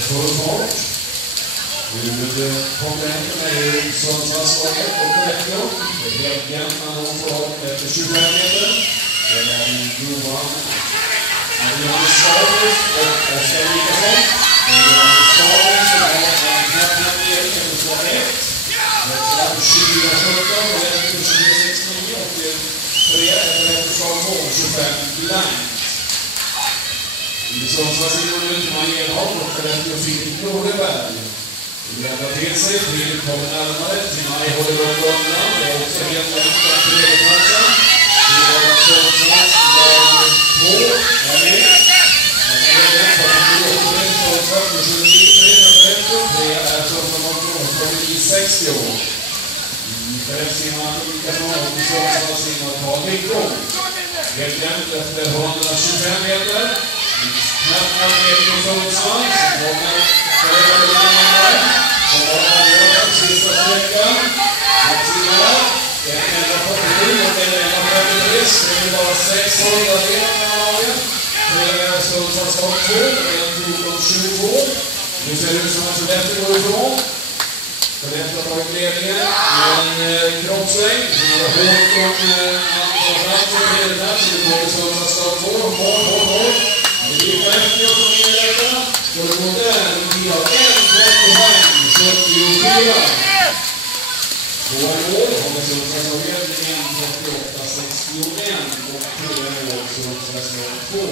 full fart. Huvudkonkurrenten är ju Sundsvallslaget och Skellefteå. Det är helt jämnt när de får av efter 25 meter. Det är Johan Johannes Stavus och Oskar Wikasson. Johannes Stavus som har en knappt ledning efter 2-1. Det är 24-17 och efter 26-9 och 3 efter Stavsholm 25 blankt. I Sundsvalls ingår man Gerhard och Skellefteå Filip Nordeberg. Det lämnar till sig, Filip kommer närmare, Timaj håller upp undan, det är också helt enkelt att tredjeplatsen. Det är Sundsvalls lag 2, är med. Men det är för att vi åker till Sundsvall för 29 det är Sundsvalls lag 2 i 60 år. I Skellefteå Wikasson och Sundsvalls simmar Carl Wikström. Helt jämnt efter 125 meter. Knappt meter från Sundsvall, så kommer Skellefteå närmare. Och har avgörat sista sträckan. Maximalt, 147 och 153. Det är bara 600 meter lagen. Det är Sundsvalls lag 2, 1:14:22. Nu ser det ut som att Skellefteå går ifrån. Skellefteå har tagit ledningen med en kroppslängd. Det är hårt från antal plats och tredje plats. Det går Sundsvalls lag 2. Mål. Det blir Skellefteå som är detta. Och det går där. Vi har 1:35:74. Två mål. Och det Sundsvalls lag 1:38:61. Och 3 mål Sundsvalls lag 2.